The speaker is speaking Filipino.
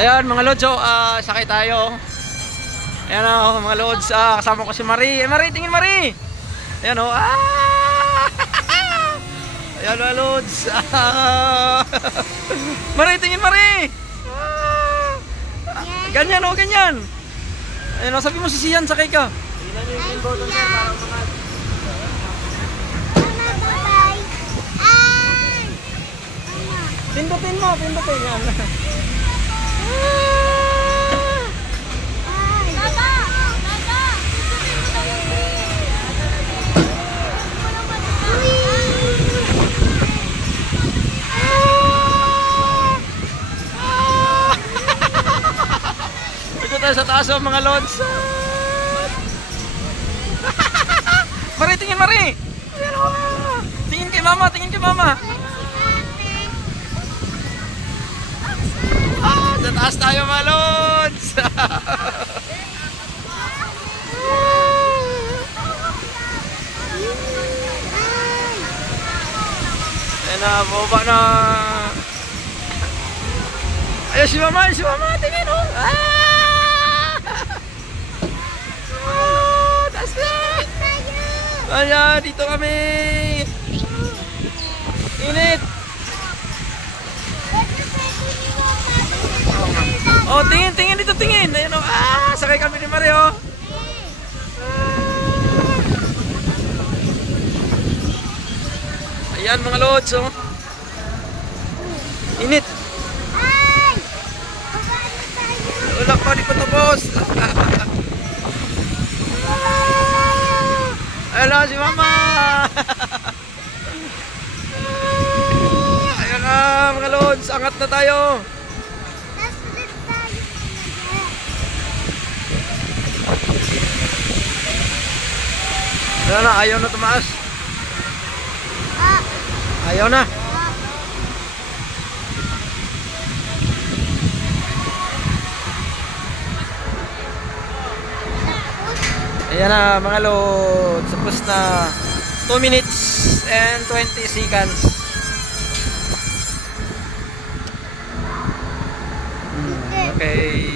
Ayan mga lods, sakay tayo. Ayan mga lods, kasama ko si Marie. Marie, tingin Marie. Ayan ayan mga lods. Marie, tingin Marie. Ganyan ganyan. Ayan sabi mo si Sian, sakay ka. Pindutin mo, pindutin yan. Ito tayo sa taas mga lods. Marie, tingin Marie. Tingin kay mama, tingin kay mama. Sa taas tayo mga lods. Ayan na, baba na. Ayan si mama, tingin taas na. Ayan, dito kami. Init. Tingin dito, tingin. Ayan sakay kami ni Mario. Ayan mga lods, Init. Wala pa, di pa tapos. Hello si mama. Ayan na mga lods, angat na tayo. Ayan na, ayaw na tumaas. Ayaw na. Ayan na mga lods, tapos na 2 minutes and 20 seconds. Okay.